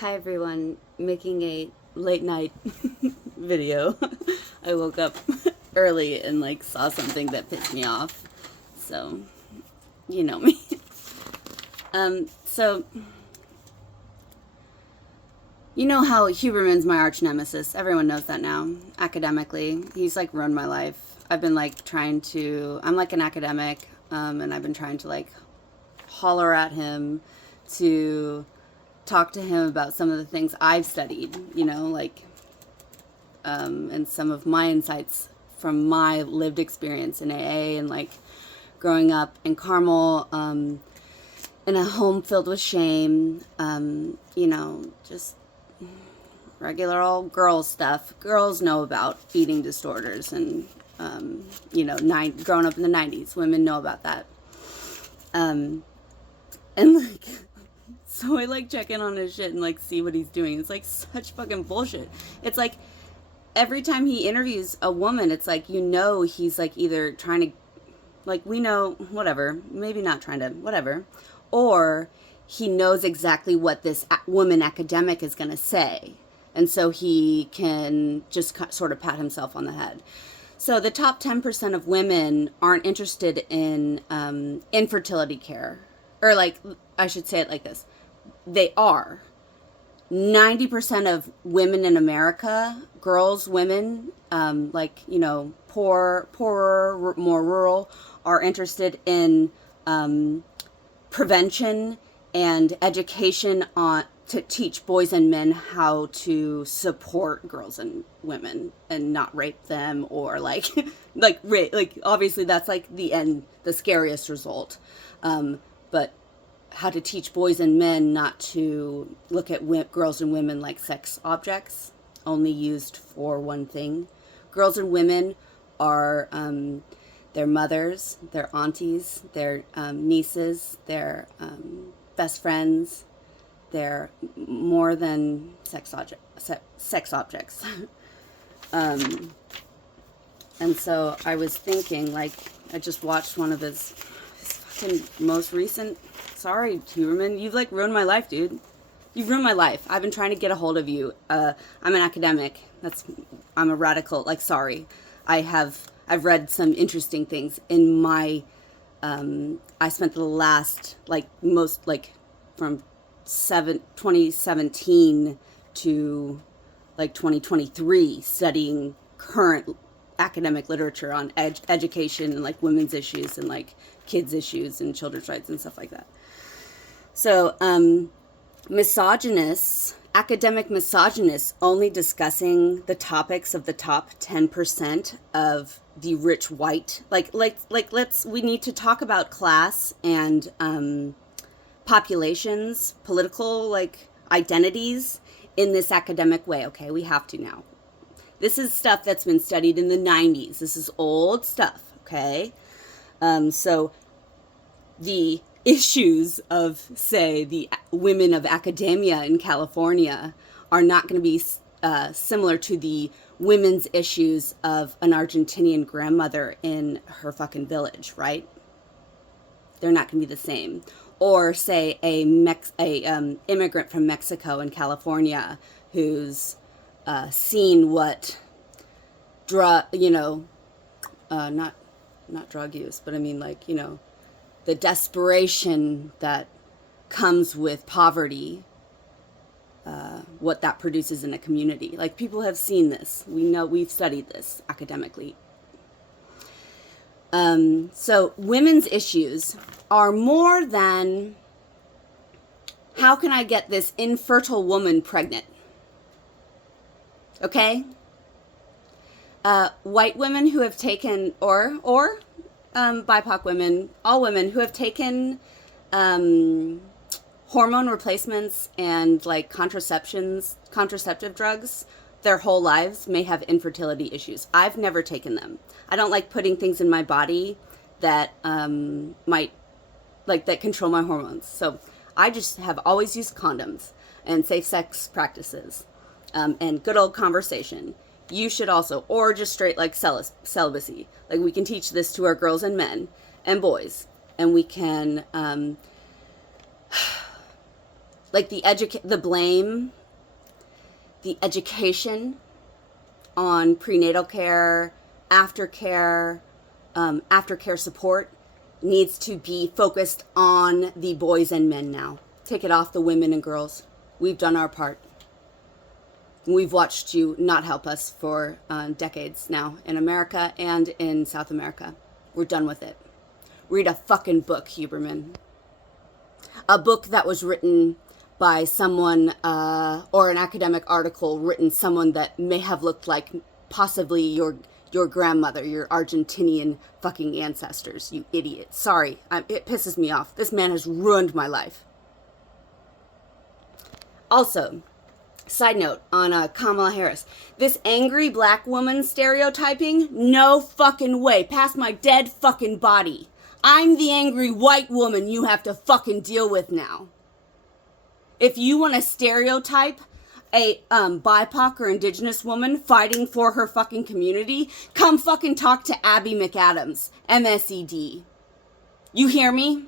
Hi everyone, making a late night video. I woke up early and saw something that pissed me off. So, you know me. So you know how Huberman's my arch nemesis. Everyone knows that now. Academically, he's ruined my life. I've been I'm an academic, and I've been trying to holler at him to talk to him about some of the things I've studied, and some of my insights from my lived experience in AA and growing up in Carmel, in a home filled with shame, just regular old girl stuff. Girls know about eating disorders and, growing up in the 90s, women know about that. And so I check in on his shit and see what he's doing. It's such fucking bullshit. It's every time he interviews a woman, it's he's either trying to, we know, whatever, maybe not trying to, whatever, or he knows exactly what this woman academic is going to say. And so he can just sort of pat himself on the head. So the top 10% of women aren't interested in infertility care. Or I should say it like this. They are. 90% of women in America, girls, women, poorer, more rural, are interested in prevention and education to teach boys and men how to support girls and women and not rape them or obviously that's the scariest result, but how to teach boys and men not to look at girls and women like sex objects only used for one thing. Girls and women are their mothers, their aunties, their nieces, their best friends. They're more than sex objects. And so I was thinking, I just watched one of his fucking most recent. Sorry, Huberman, you've ruined my life, dude. You've ruined my life. I've been trying to get a hold of you. I'm an academic. I'm a radical. Sorry, I've read some interesting things in my. I spent the last from 2017 to 2023 studying current academic literature on education and women's issues and kids issues and children's rights and stuff like that. So academic misogynists only discussing the topics of the top 10% of the rich white, we need to talk about class and populations, political identities in this academic way. Okay, we have to now. This is stuff that's been studied in the 90s. This is old stuff, okay? So the issues of, say, the women of academia in California are not going to be similar to the women's issues of an Argentinian grandmother in her fucking village, right? They're not going to be the same. Or say a immigrant from Mexico in California who's seen what not drug use, but I mean the desperation that comes with poverty, what that produces in a community. People have seen this. We know, we've studied this academically. So women's issues are more than how can I get this infertile woman pregnant? Okay? White women who have taken, or BIPOC women, all women who have taken hormone replacements and contraceptive drugs their whole lives may have infertility issues. I've never taken them. I don't like putting things in my body that might that control my hormones. So I just have always used condoms and safe sex practices and good old conversation. You should also, or just straight celibacy. We can teach this to our girls and men and boys, and we can like the blame, the education on prenatal care, aftercare support needs to be focused on the boys and men now. Take it off the women and girls. We've done our part. We've watched you not help us for decades now in America and in South America. We're done with it. Read a fucking book, Huberman. A book that was written by someone, or an academic article written someone that may have looked like possibly your grandmother, your Argentinian fucking ancestors, you idiot. Sorry, it pisses me off. This man has ruined my life. Also, side note on Kamala Harris. This angry black woman stereotyping, no fucking way. Past my dead fucking body. I'm the angry white woman you have to fucking deal with now. If you want to stereotype a BIPOC or indigenous woman fighting for her fucking community, come fucking talk to Abby McAdams, MSED. You hear me?